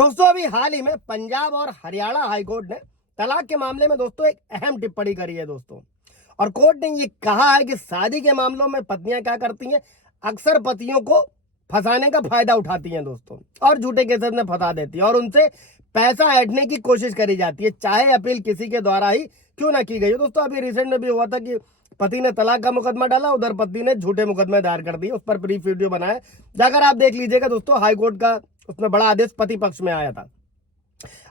दोस्तों अभी हाल ही में पंजाब और हरियाणा हाईकोर्ट ने तलाक के मामले में दोस्तों एक अहम टिप्पणी करी है दोस्तों। और कोर्ट ने ये कहा है कि शादी के मामलों में पत्नियां क्या करती हैं, अक्सर पतियों को फंसाने का फायदा उठाती हैं दोस्तों, और झूठे केसेस में फंसा देती है और उनसे पैसा ऐंठने की कोशिश करी जाती है, चाहे अपील किसी के द्वारा ही क्यों ना की गई हो। दोस्तों अभी रिसेंट में भी हुआ था कि पति ने तलाक का मुकदमा डाला, उधर पत्नी ने झूठे मुकदमे दायर कर दिए, उस पर ब्रीफ वीडियो बनाया, जाकर आप देख लीजिएगा दोस्तों। हाईकोर्ट का उसमें बड़ा आदेश पति पक्ष में आया था।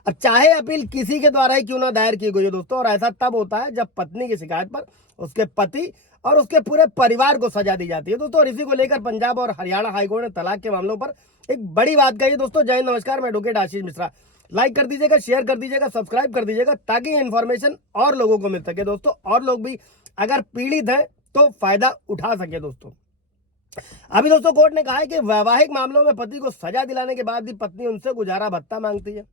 अब चाहे अपील किसी के द्वारा ही क्यों ना दायर की गई हो दोस्तों, और ऐसा तब होता है जब पत्नी की शिकायत पर उसके पति और उसके पूरे परिवार को सजा दी जाती है दोस्तों। और इसी को लेकर पंजाब और हरियाणा हाईकोर्ट ने तलाक के मामलों पर एक बड़ी बात कही दोस्तों। जय हिंद, नमस्कार, मैं एडवोकेट आशीष मिश्रा। लाइक कर दीजिएगा, शेयर कर दीजिएगा, सब्सक्राइब कर दीजिएगा, ताकि इन्फॉर्मेशन और लोगों को मिल सके दोस्तों, और लोग भी अगर पीड़ित हैं तो फायदा उठा सके दोस्तों। अभी दोस्तों कोर्ट ने कहा है कि वैवाहिक मामलों में पति को सजा दिलाने के बाद भी पत्नी उनसे गुजारा भत्ता मांगती है,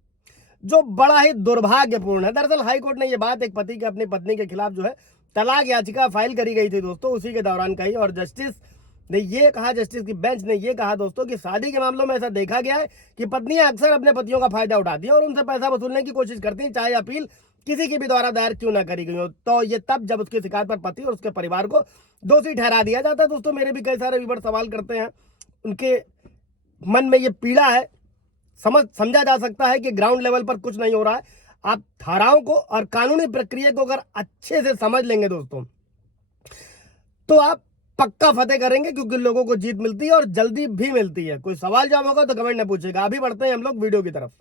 जो बड़ा ही दुर्भाग्यपूर्ण है। दरअसल हाईकोर्ट ने यह बात एक पति के अपनी पत्नी के खिलाफ जो है तलाक याचिका फाइल करी गई थी दोस्तों, उसी के दौरान कही। और जस्टिस की बेंच ने यह कहा दोस्तों कि शादी के मामलों में ऐसा देखा गया है कि पत्नियां अक्सर अपने पतियों का फायदा उठाती हैं और उनसे पैसा वसूलने की कोशिश करती हैं, चाहे अपील किसी के भी द्वारा दायर क्यों ना करी गई हो। तो ये तब जब उसकी शिकायत पर पति और उसके परिवार को दोषी ठहरा दिया जाता है दोस्तों। मेरे भी कई सारे व्यूअर सवाल करते हैं, उनके मन में ये पीड़ा है, समझा जा सकता है कि ग्राउंड लेवल पर कुछ नहीं हो रहा है। आप धाराओं को और कानूनी प्रक्रिया को अगर अच्छे से समझ लेंगे दोस्तों, तो आप पक्का फतेह करेंगे, क्योंकि लोगों को जीत मिलती है और जल्दी भी मिलती है। कोई सवाल जवाब होगा तो कमेंट में पूछेगा। अभी बढ़ते हैं हम लोग वीडियो की तरफ।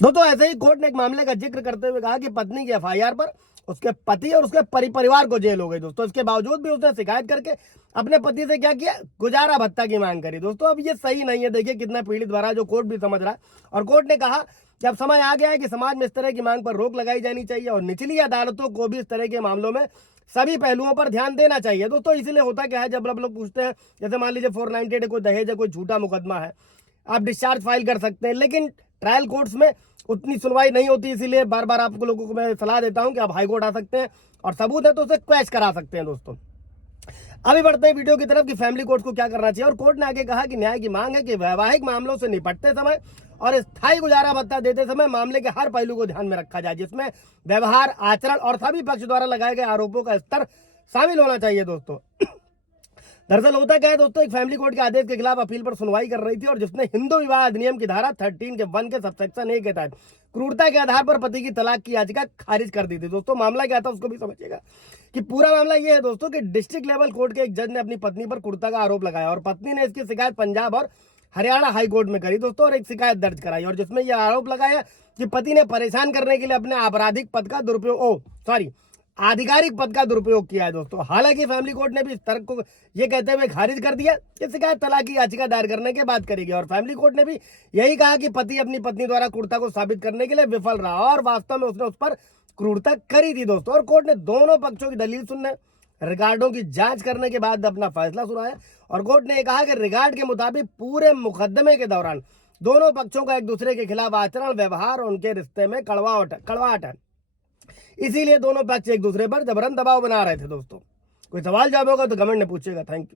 दोस्तों ऐसे ही कोर्ट ने एक मामले का जिक्र करते हुए कहा कि पत्नी की एफआईआर पर उसके पति और उसके परिवार को जेल हो गई दोस्तों। इसके बावजूद भी उसने शिकायत करके अपने पति से क्या किया, गुजारा भत्ता की मांग करी दोस्तों। अब ये सही नहीं है, देखिए कितना पीड़ित भरा, जो कोर्ट भी समझ रहा है। और कोर्ट ने कहा कि अब समय आ गया है कि समाज में इस तरह की मांग पर रोक लगाई जानी चाहिए और निचली अदालतों को भी इस तरह के मामलों में सभी पहलुओं पर ध्यान देना चाहिए दोस्तों। इसलिए होता क्या है, जब लोग पूछते हैं, जैसे मान लीजिए 498 कोई दहेज है, कोई झूठा मुकदमा है, आप डिस्चार्ज फाइल कर सकते हैं, लेकिन ट्रायल कोर्ट्स में उतनी सुनवाई नहीं होती। इसीलिए बार बार आप लोगों को मैं सलाह देता हूं कि आप हाईकोर्ट आ सकते हैं और सबूत है तो उसे क्वैश करा सकते हैं दोस्तों। अभी बढ़ते हैं वीडियो की तरफ कि फैमिली कोर्ट को क्या करना चाहिए। और कोर्ट ने आगे कहा कि न्याय की मांग है कि वैवाहिक मामलों से निपटते समय और स्थायी गुजारा भत्ता देते समय मामले के हर पहलू को ध्यान में रखा जाए, जिसमें व्यवहार, आचरण और सभी पक्ष द्वारा लगाए गए आरोपों का स्तर शामिल होना चाहिए दोस्तों। दरअसल होता क्या है दोस्तों, एक फैमिली कोर्ट के आदेश के खिलाफ अपील पर सुनवाई कर रही थी, और जिसने हिंदू विवाह अधिनियम की धारा 13 के 1 के सबसेक्शन ए के तहत क्रूरता के आधार पर पति की तलाक की याचिका खारिज कर दी थी दोस्तों। मामला क्या था उसको भी समझिएगा कि पूरा मामला ये है दोस्तों कि डिस्ट्रिक्ट लेवल कोर्ट के एक जज ने अपनी पत्नी पर क्रूरता का आरोप लगाया, और पत्नी ने इसकी शिकायत पंजाब और हरियाणा हाईकोर्ट में करी दोस्तों, और एक शिकायत दर्ज कराई, और जिसमें यह आरोप लगाया कि पति ने परेशान करने के लिए अपने आपराधिक पद का दुरुपयोग आधिकारिक पद का दुरुपयोग किया है दोस्तों। हालांकि फैमिली कोर्ट ने भी इस तर्क को ये कहते हुए खारिज कर दिया कि शिकायत तलाक की याचिका दायर करने के बाद करेगी, और फैमिली कोर्ट ने भी यही कहा कि पति अपनी पत्नी द्वारा क्रूरता को साबित करने के लिए विफल रहा और वास्तव में उसने उस पर क्रूरता करी थी दोस्तों। और कोर्ट ने दोनों पक्षों की दलील सुनने, रिकॉर्डों की जांच करने के बाद अपना फैसला सुनाया। और कोर्ट ने कहा कि रिकॉर्ड के मुताबिक पूरे मुकदमे के दौरान दोनों पक्षों का एक दूसरे के खिलाफ आचरण, व्यवहार और उनके रिश्ते में कड़वाहट है, इसीलिए दोनों पक्ष एक दूसरे पर जबरन दबाव बना रहे थे दोस्तों। कोई सवाल जवाब होगा तो कमेंट में पूछिएगा। Thank you.